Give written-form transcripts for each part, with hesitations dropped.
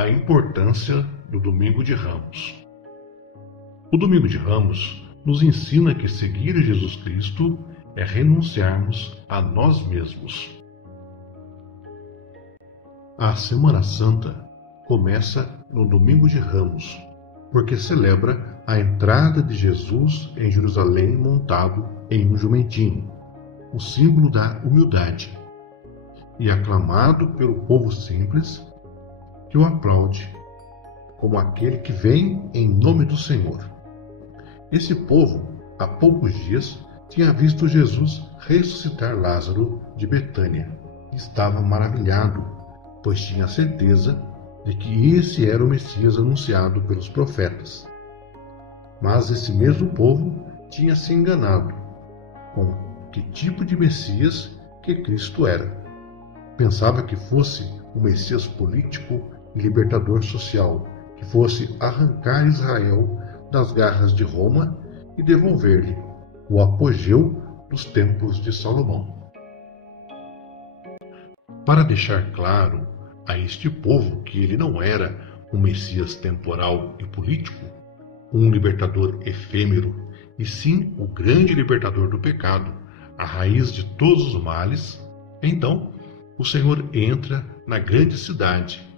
A importância do Domingo de Ramos. O Domingo de Ramos nos ensina que seguir a Jesus Cristo é renunciarmos a nós mesmos. A Semana Santa começa no Domingo de Ramos, porque celebra a entrada de Jesus em Jerusalém montado em um jumentinho, o símbolo da humildade, e aclamado pelo povo simples que o aplaude como aquele que vem em nome do Senhor. Esse povo, há poucos dias, tinha visto Jesus ressuscitar Lázaro de Betânia e estava maravilhado, pois tinha certeza de que esse era o Messias anunciado pelos profetas. Mas esse mesmo povo tinha se enganado com que tipo de Messias que Cristo era. Pensava que fosse um Messias político e libertador social, que fosse arrancar Israel das garras de Roma e devolver-lhe o apogeu dos templos de Salomão. Para deixar claro a este povo que ele não era um Messias temporal e político, um libertador efêmero, e sim o grande libertador do pecado, a raiz de todos os males, então o Senhor entra na grande cidade,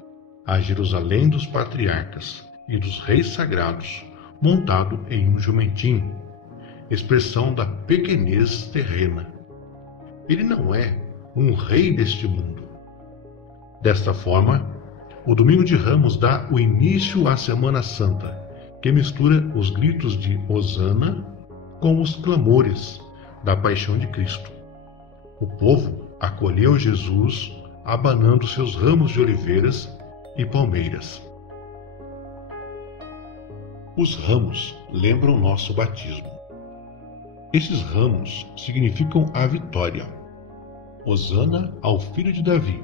a Jerusalém dos patriarcas e dos reis sagrados, montado em um jumentinho, expressão da pequenez terrena. Ele não é um rei deste mundo. Desta forma, o Domingo de Ramos dá o início à Semana Santa, que mistura os gritos de Hosana com os clamores da paixão de Cristo. O povo acolheu Jesus abanando seus ramos de oliveiras e palmeiras. Os ramos lembram nosso batismo. Esses ramos significam a vitória. Hosana ao filho de Davi.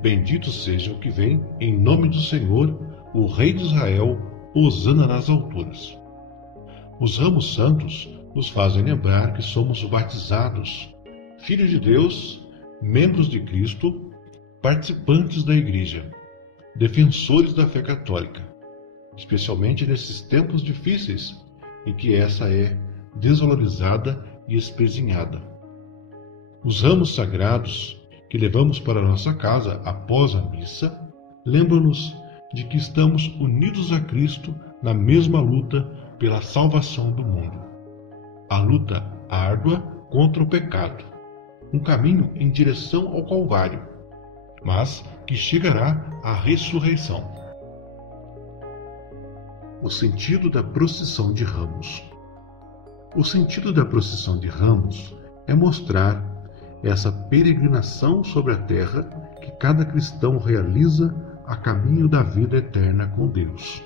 Bendito seja o que vem em nome do Senhor, o Rei de Israel, Hosana nas alturas. Os ramos santos nos fazem lembrar que somos batizados, filhos de Deus, membros de Cristo, participantes da Igreja, defensores da fé católica, especialmente nesses tempos difíceis em que essa é desvalorizada e espezinhada. Os ramos sagrados que levamos para nossa casa após a missa lembram-nos de que estamos unidos a Cristo na mesma luta pela salvação do mundo. A luta árdua contra o pecado, um caminho em direção ao Calvário, mas que chegará à ressurreição. O sentido da procissão de ramos. O sentido da procissão de ramos é mostrar essa peregrinação sobre a terra que cada cristão realiza a caminho da vida eterna com Deus.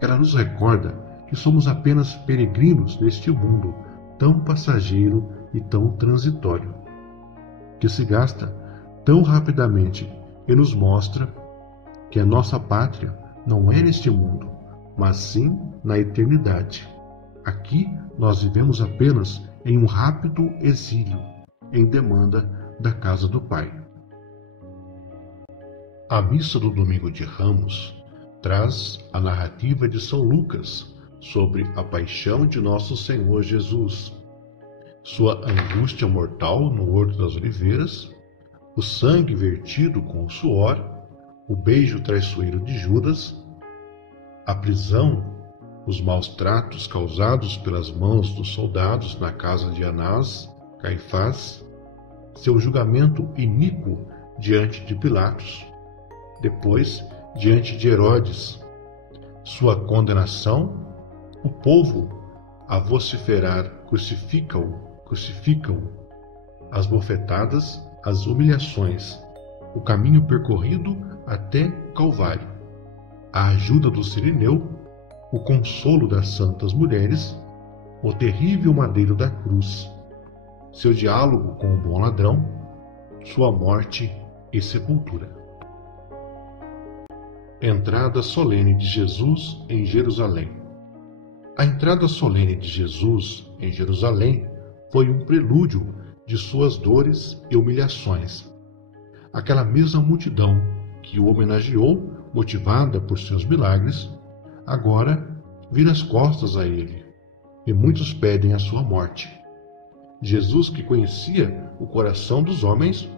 Ela nos recorda que somos apenas peregrinos neste mundo tão passageiro e tão transitório, que se gasta tão rapidamente, e nos mostra que a nossa pátria não é neste mundo, mas sim na eternidade. Aqui nós vivemos apenas em um rápido exílio, em demanda da casa do Pai. A missa do Domingo de Ramos traz a narrativa de São Lucas sobre a paixão de nosso Senhor Jesus, sua angústia mortal no Horto das Oliveiras, o sangue vertido com o suor, o beijo traiçoeiro de Judas, a prisão, os maus tratos causados pelas mãos dos soldados na casa de Anás, Caifás, seu julgamento iníquo diante de Pilatos, depois diante de Herodes, sua condenação, o povo a vociferar crucificam, as bofetadas, as humilhações, o caminho percorrido até Calvário, a ajuda do Cirineu, o consolo das santas mulheres, o terrível madeiro da cruz, seu diálogo com o bom ladrão, sua morte e sepultura. Entrada solene de Jesus em Jerusalém. A entrada solene de Jesus em Jerusalém foi um prelúdio de suas dores e humilhações. Aquela mesma multidão que o homenageou motivada por seus milagres, agora vira as costas a ele, e muitos pedem a sua morte. Jesus, que conhecia o coração dos homens,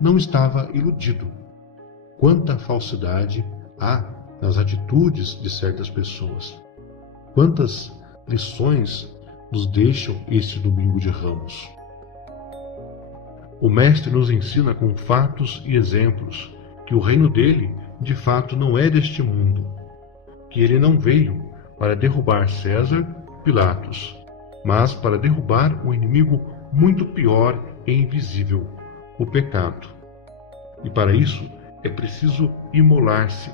não estava iludido. Quanta falsidade há nas atitudes de certas pessoas! Quantas lições nos deixam este domingo de Ramos! O Mestre nos ensina com fatos e exemplos que o reino dele, de fato, não é deste mundo, que ele não veio para derrubar César, Pilatos, mas para derrubar o inimigo muito pior e invisível, o pecado. E para isso é preciso imolar-se,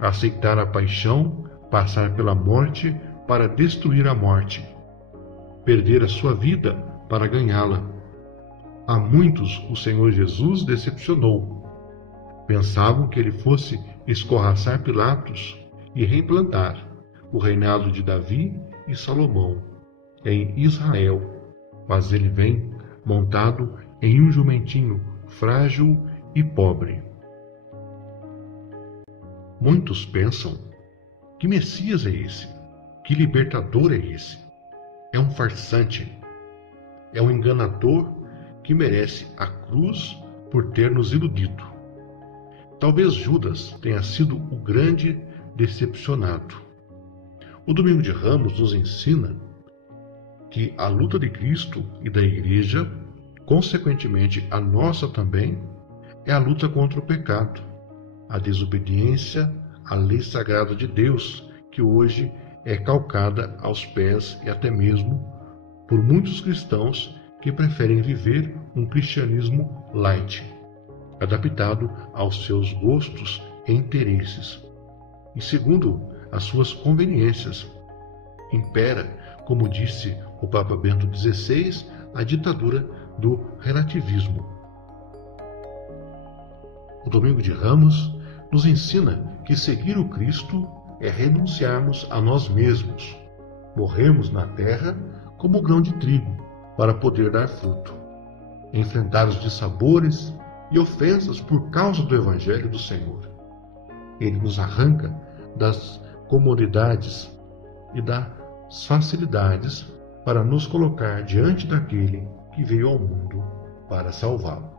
aceitar a paixão, passar pela morte para destruir a morte, perder a sua vida para ganhá-la. A muitos o Senhor Jesus decepcionou. Pensavam que ele fosse escorraçar Pilatos e reimplantar o reinado de Davi e Salomão em Israel, mas ele vem montado em um jumentinho frágil e pobre. Muitos pensam: que Messias é esse? Que libertador é esse? É um farsante, é um enganador que merece a cruz por ter nos iludido. Talvez Judas tenha sido o grande decepcionado. O Domingo de Ramos nos ensina que a luta de Cristo e da Igreja, consequentemente a nossa também, é a luta contra o pecado, a desobediência à lei sagrada de Deus, que hoje é calcada aos pés e até mesmo por muitos cristãos que preferem viver um cristianismo light, adaptado aos seus gostos e interesses, e segundo as suas conveniências. Impera, como disse o Papa Bento XVI, a ditadura do relativismo. O Domingo de Ramos nos ensina que seguir o Cristo é renunciarmos a nós mesmos, morrermos na terra como grão de trigo para poder dar fruto, enfrentar os dissabores e ofensas por causa do Evangelho do Senhor. Ele nos arranca das comodidades e das facilidades para nos colocar diante daquele que veio ao mundo para salvá-lo.